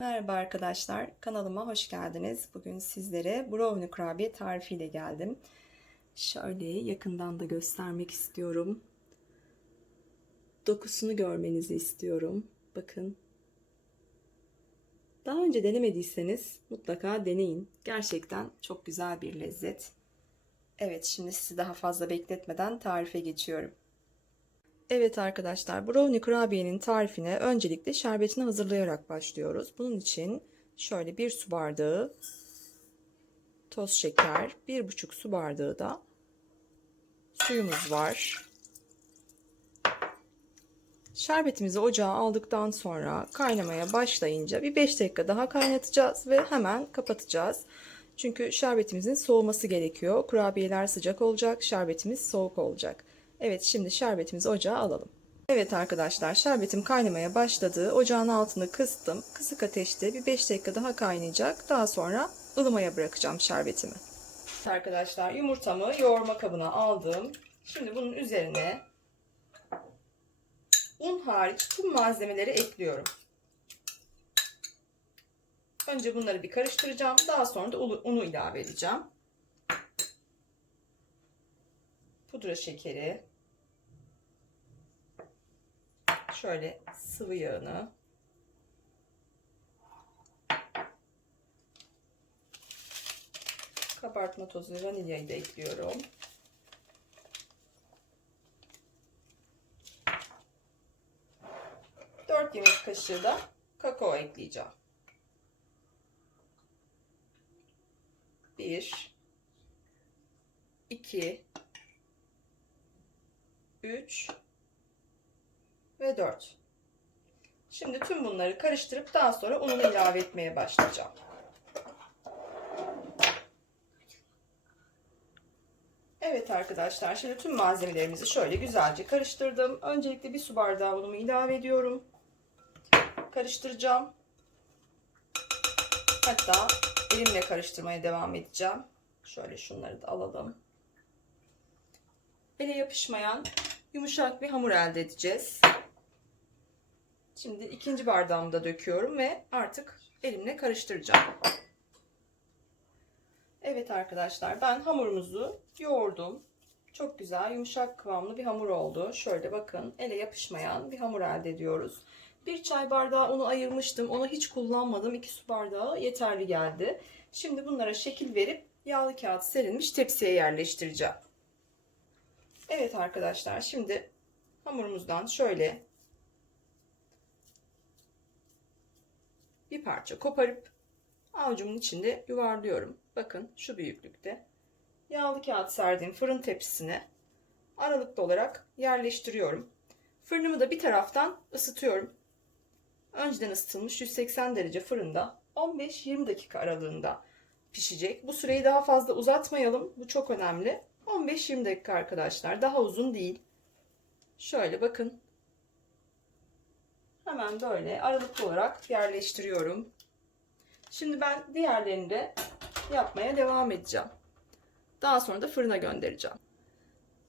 Merhaba arkadaşlar, kanalıma hoş geldiniz. Bugün sizlere brownie kurabiye tarifiyle geldim. Şöyle yakından da göstermek istiyorum. Dokusunu görmenizi istiyorum. Bakın. Daha önce denemediyseniz mutlaka deneyin. Gerçekten çok güzel bir lezzet. Evet, şimdi sizi daha fazla bekletmeden tarife geçiyorum. Evet arkadaşlar, brownie kurabiyenin tarifine öncelikle şerbetini hazırlayarak başlıyoruz. Bunun için şöyle bir su bardağı toz şeker, bir buçuk su bardağı da suyumuz var. Şerbetimizi ocağa aldıktan sonra kaynamaya başlayınca bir 5 dakika daha kaynatacağız ve hemen kapatacağız. Çünkü şerbetimizin soğuması gerekiyor. Kurabiyeler sıcak olacak, şerbetimiz soğuk olacak. Evet şimdi şerbetimizi ocağa alalım. Evet arkadaşlar şerbetim kaynamaya başladı. Ocağın altını kıstım. Kısık ateşte bir 5 dakika daha kaynayacak. Daha sonra ılımaya bırakacağım şerbetimi. Arkadaşlar yumurtamı yoğurma kabına aldım. Şimdi bunun üzerine un hariç tüm malzemeleri ekliyorum. Önce bunları bir karıştıracağım. Daha sonra da unu ilave edeceğim. Pudra şekeri. Şöyle sıvı yağını. Kabartma tozu ve vanilyayı da ekliyorum. Dört yemek kaşığı da kakao ekleyeceğim. Bir, iki, üç ve 4. Şimdi tüm bunları karıştırıp daha sonra ununu ilave etmeye başlayacağım. Evet arkadaşlar şimdi tüm malzemelerimizi şöyle güzelce karıştırdım. Öncelikle bir su bardağı unumu ilave ediyorum. Karıştıracağım. Hatta elimle karıştırmaya devam edeceğim. Şöyle şunları da alalım. Ele yapışmayan yumuşak bir hamur elde edeceğiz. Şimdi ikinci bardağımı da döküyorum ve artık elimle karıştıracağım. Evet arkadaşlar ben hamurumuzu yoğurdum. Çok güzel yumuşak kıvamlı bir hamur oldu. Şöyle bakın ele yapışmayan bir hamur elde ediyoruz. Bir çay bardağı unu ayırmıştım. Onu hiç kullanmadım. 2 su bardağı yeterli geldi. Şimdi bunlara şekil verip yağlı kağıt serilmiş tepsiye yerleştireceğim. Evet arkadaşlar şimdi hamurumuzdan şöyle bir parça koparıp avucumun içinde yuvarlıyorum. Bakın şu büyüklükte. Yağlı kağıt serdiğim fırın tepsisine aralıklı olarak yerleştiriyorum. Fırınımı da bir taraftan ısıtıyorum. Önceden ısıtılmış 180 derece fırında 15-20 dakika aralığında pişecek. Bu süreyi daha fazla uzatmayalım. Bu çok önemli. 15-20 dakika arkadaşlar. Daha uzun değil. Şöyle bakın. Hemen böyle aralıklı olarak yerleştiriyorum. Şimdi ben diğerlerini de yapmaya devam edeceğim. Daha sonra da fırına göndereceğim.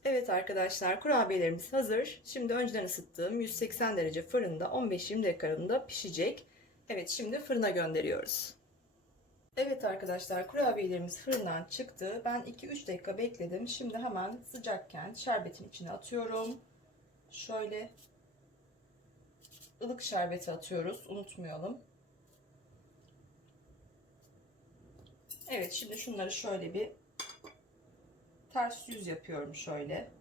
Evet arkadaşlar kurabiyelerimiz hazır. Şimdi önceden ısıttığım 180 derece fırında 15-20 dakika aralığında pişecek. Evet şimdi fırına gönderiyoruz. Evet arkadaşlar kurabiyelerimiz fırından çıktı. Ben 2-3 dakika bekledim. Şimdi hemen sıcakken şerbetin içine atıyorum. Şöyle ılık şerbeti atıyoruz. Unutmayalım. Evet şimdi şunları şöyle bir ters yüz yapıyorum şöyle.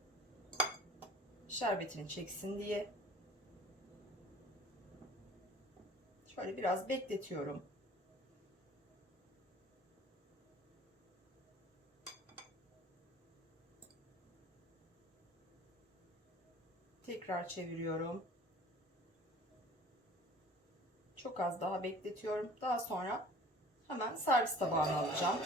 Şerbetini çeksin diye. Şöyle biraz bekletiyorum. Tekrar çeviriyorum. Çok az daha bekletiyorum. Daha sonra hemen servis tabağına alacağım.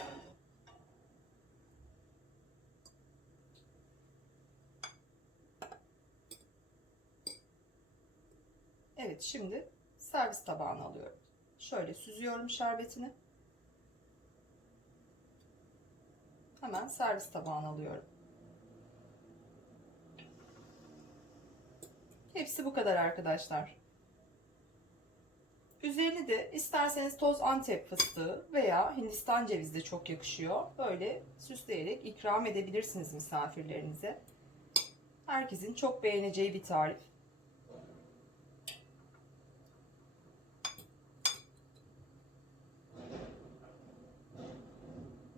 Evet şimdi servis tabağına alıyorum. Şöyle süzüyorum şerbetini. Hemen servis tabağına alıyorum. Hepsi bu kadar arkadaşlar. Üzerini de isterseniz toz antep fıstığı veya hindistan cevizi de çok yakışıyor. Böyle süsleyerek ikram edebilirsiniz misafirlerinize. Herkesin çok beğeneceği bir tarif.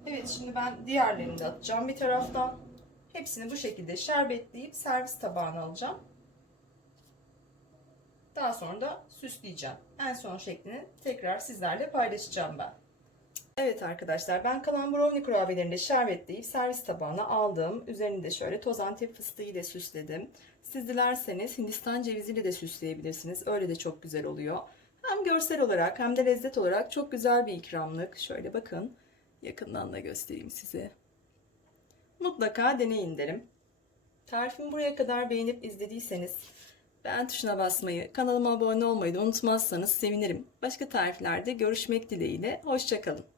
Evet şimdi ben diğerlerini de atacağım bir taraftan. Hepsini bu şekilde şerbetleyip servis tabağına alacağım. Daha sonra da süsleyeceğim. En son şeklini tekrar sizlerle paylaşacağım ben. Evet arkadaşlar ben kalan brownie kurabiyelerini şerbetleyip servis tabağına aldım. Üzerini de şöyle toz antep fıstığı ile süsledim. Siz dilerseniz hindistan ceviziyle de süsleyebilirsiniz. Öyle de çok güzel oluyor. Hem görsel olarak hem de lezzet olarak çok güzel bir ikramlık. Şöyle bakın yakından da göstereyim size. Mutlaka deneyin derim. Tarifimi buraya kadar beğenip izlediyseniz beğen tuşuna basmayı, kanalıma abone olmayı da unutmazsanız sevinirim. Başka tariflerde görüşmek dileğiyle. Hoşçakalın.